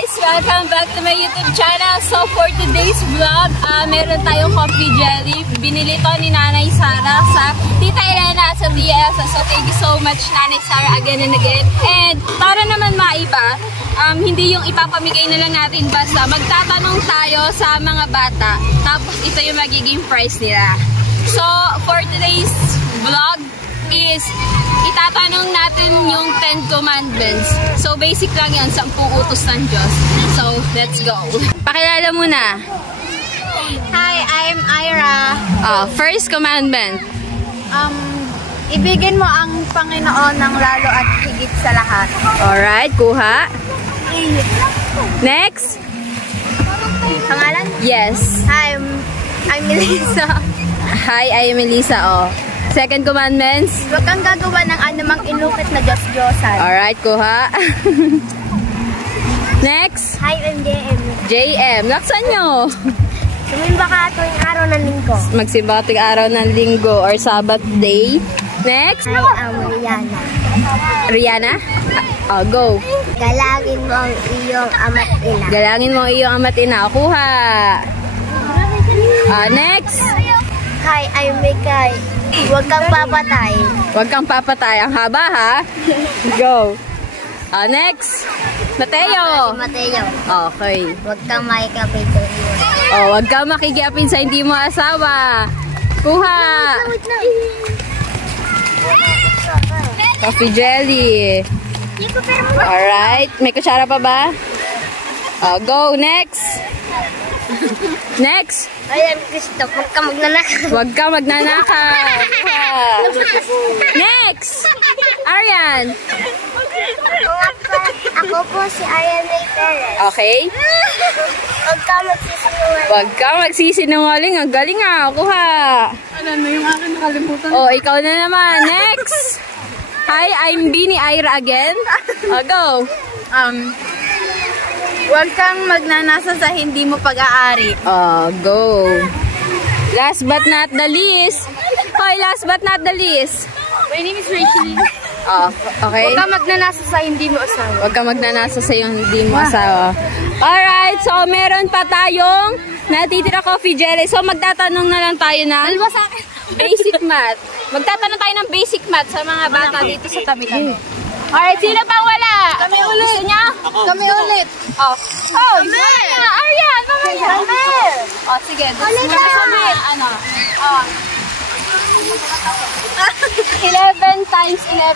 guys! Welcome back to my YouTube channel. So for today's vlog, meron tayong coffee jelly. Binili to ni Nanay Sara sa Tita Elena sa TS. So thank you so much Nanay Sara again and again. And para naman maiba, hindi yung ipapamigay na lang natin basta magtatanong tayo sa mga bata. Tapos ito yung magiging prize nila. So for today's vlog is itatanong natin yung 10 commandments. So basic lang yan, 10 utos ng Diyos. So let's go. Pakilala muna. Hi, I'm Ira. First commandment. Ibigin mo ang Panginoon ng lalo at higit sa lahat. Alright, kuha. Next. Pangalan? Yes. Hi, I'm Melissa. Hi, I'm Melissa. Second commandments. Huwag kang gagawa ng anumang inukit na Diyos-Diyosan. Alright, kuha. Next. Hi, I'm JM. JM. Laksan nyo. Sumimba ka tuwing araw ng linggo. Magsimba tuwing araw ng linggo or Sabbath day. Next. Hi, I'm Rihanna. Rihanna? Go. Galangin mo ang iyong ama't ina. Galangin mo ang iyong ama't ina. Kuha. Next. Hi, I'm Mikay. Huwag kang papatay. Huwag kang papatay. Ang haba ha. Go. Next. Mateo. Mateo. Okay. Huwag kang makikapit sa iyo. Huwag kang makikiapin sa hindi mo asawa. Kuha. Coffee jelly. Alright. May kutsara pa ba? Go. Next. Next. Ayan, Kristo. Huwag kang magnanakaw. Huwag kang magnanakaw. Next. Arian. Ako po si Arian May Perez. Okay. Huwag kang magsisinungaling. Huwag kang magsisinungaling. Ang galing nga. Kuha. Ano na yung akin nakalimutan? Ikaw na naman. Next. Hi, I'm Bini Ira again. Go. Huwag kang magnanasa sa hindi mo pag-aari. Go. Last but not the least. Hoy, last but not the least. My name is Rachel. Okay. Huwag kang magnanasa sa hindi mo asawa. Huwag kang magnanasa sa yung hindi mo asawa. Alright, so meron pa tayong natitira coffee jelly. So magtatanong na lang tayo ng basic math. Magtatanong tayo ng basic math sa mga bata dito sa tabi-tabi. Alright, sino pang wala? Kami ulit. Gusto niya? Kami ulit. Mamaya! Arian, mamaya! Sige. Ulit na! Ano? 11 times 11.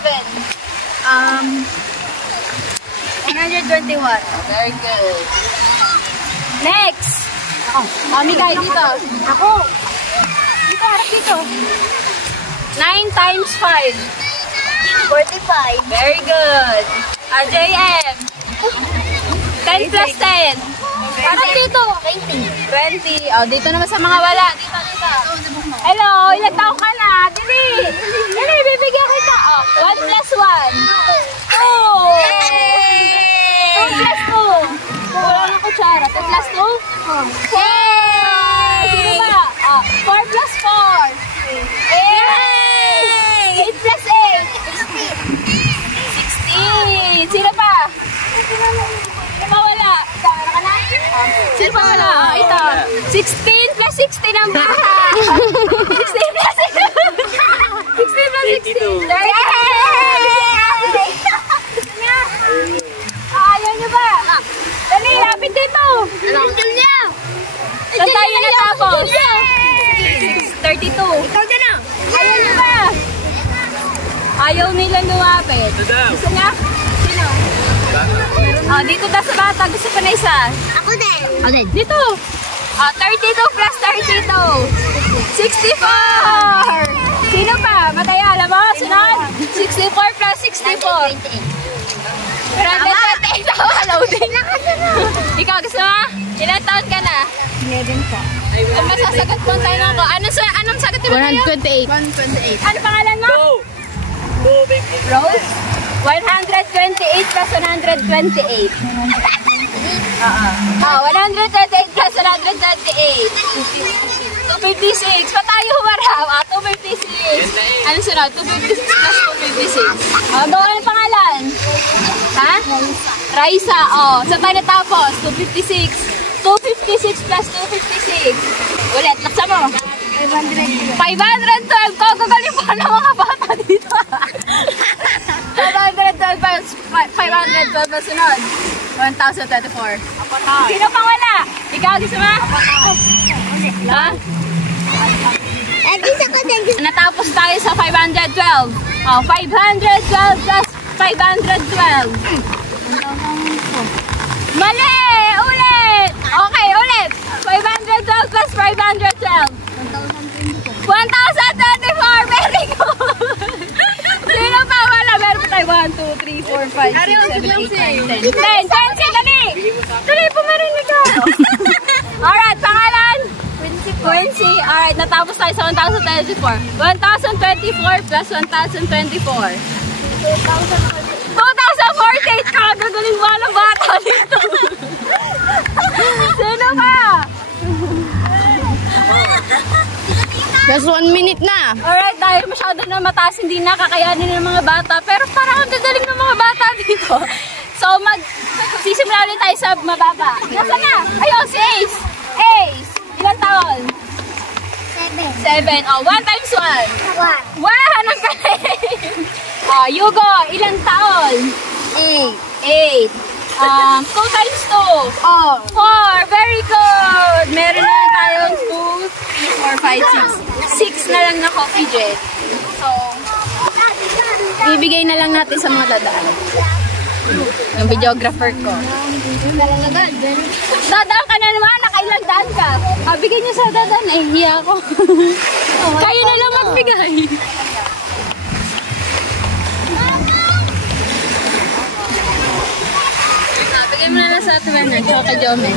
121. Very good. Next! Mikay, dito. Ako. Dito, harap dito. 9 times 5. 45. Very good. JM. 10 plus 10. Harap dito. 20. Dito naman sa mga wala. Dito. Hello, ilang taong ka na? Dili, bibigyan kita. 1 plus 1. 2 plus 2. Wala na kutsara. 2 plus 2? Hey! Sino ba? 4 plus 4. Yay! 8 plus 8. 16. Sino pa? Sino pa wala? Sino pa wala? Ito. 16 plus 16 ang baha. 16 plus 16. 16 plus 16. Ayaw nyo ba? Dali, lapit dito. Ayaw niya. Saan tayo natapos? 32. Ikaw dyan na. Ayaw nyo ba? Ayaw nila lumapit. Gusto niya? Sino? Dito tayo sa bata. Gusto pa na isa. Ako din. Dito. 32 plus 32. 64. Sino pa? Mataya, alam mo? Sunod? 64 plus 64. 128. Loading. Ikaw, gusto mo? Ilan taon ka na? 11 po. Ano masasagot mo tayo na ako? Anong sagot mo tayo? 128. 128. Ano pangalan mo? Rose? 128 plus 128. 128 plus 128. 256. Pa tayo humarap. 256. Ano sunod? 256 plus 256. Ano pangalan? Ha? Raisa, oh. Saan tayo natapos? 256. 256 plus 256. Ulit, laksa mo. 512. Kagagaling pa ng mga bata dito. 512 plus 512 na sunod. 1,024. Sino pang wala? Ikaw, gusto mo? Ha? Natapos tayo sa 512. Oh, 512 plus 512. Mali! Ulit! Okay, ulit! 512 plus 512. 1,024! Very good! Sino pa wala? Meron pa tayo. 1, 2, 3, 4, 5, 6, 7, 8, 9, 10. 10! 10! Dali! Dali, pumarinig ka! Alright, pangalan? Quincy. Alright, natapos tayo sa 1,024. 1,024 plus 1,024. 2,048! Kagagaling walang bata dito! Sino ka? Just 1 minute na. Alright, dahil masyado na mataas, hindi nakakayanin ng mga bata. Pero parang ang gagaling ng mga bata dito. So, sisimula ulit tayo sa mababa. Nasaan na? Ayun, si Ace! Ace! Ilang taon? 7. Oh, 1 times 1. 1! Ang galing! Oh, Yugo, ilang taon? 8. 2 times 2. 4. Very good! Meron na tayong 2, 3, 4, 5, 6. 6 na lang na coffee jet. So, ibigay na lang natin sa mga dadaan. Yung videographer ko. Dadaan ka na naman, nakailang daan ka. Bigay niyo sa dadaan, nahihiya ako. Kayo na lang magbigay. Bigay mo na lang sa Tuwener, tsaka kay Jomel.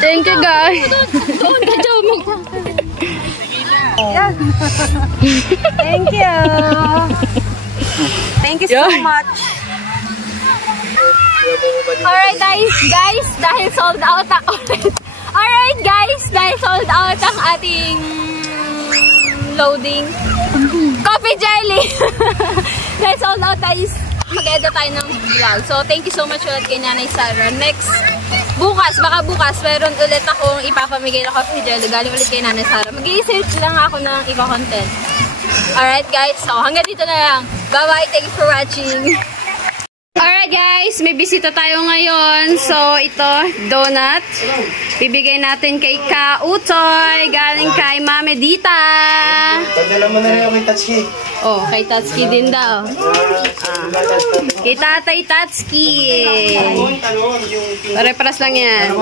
Thank you, guys. Doon kay Jomel. Thank you. Thank you so much. Alright guys, dahil sold out ang Alright guys, dahil sold out ang ating loading coffee jelly. Dahil sold out guys, mag-edit tayo ng vlog. So thank you so much ulit kay Nanay Sarah. Next, baka bukas, meron ulit akong ipapamigay na coffee jelly. Galing ulit kay Nanay Sarah. Mag-i-search lang ako ng iba content. Alright guys, so hanggang dito na lang. Bye-bye, thank you for watching. Alright guys, may bisita tayo ngayon. So ito, donut. Bibigay natin kay Kautoy. Galing kay Mame Dita. Pagdala mo na rin ako kay Tatsuki. Oh, kay Tatsuki din daw. Kay Tatay Tatsuki. Pare-paras lang yan.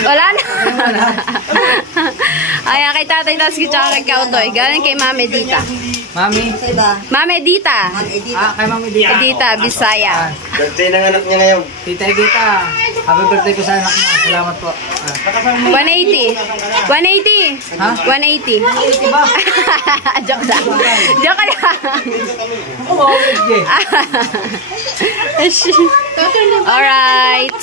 Wala na. Ayan, kay Tatay Tatsuki tsaka kay Kautoy. Galing kay Mame Dita. Mami? Mame Dita. Kay Mami Dita. Dita, Bisaya. Birthday ng anak niya ngayon. Tita Dita. Happy birthday ko sa anak niya. Salamat po. 180. 180. Ha? 180. 180 ba? Joke lang. Joke lang. Oo, okay. Alright.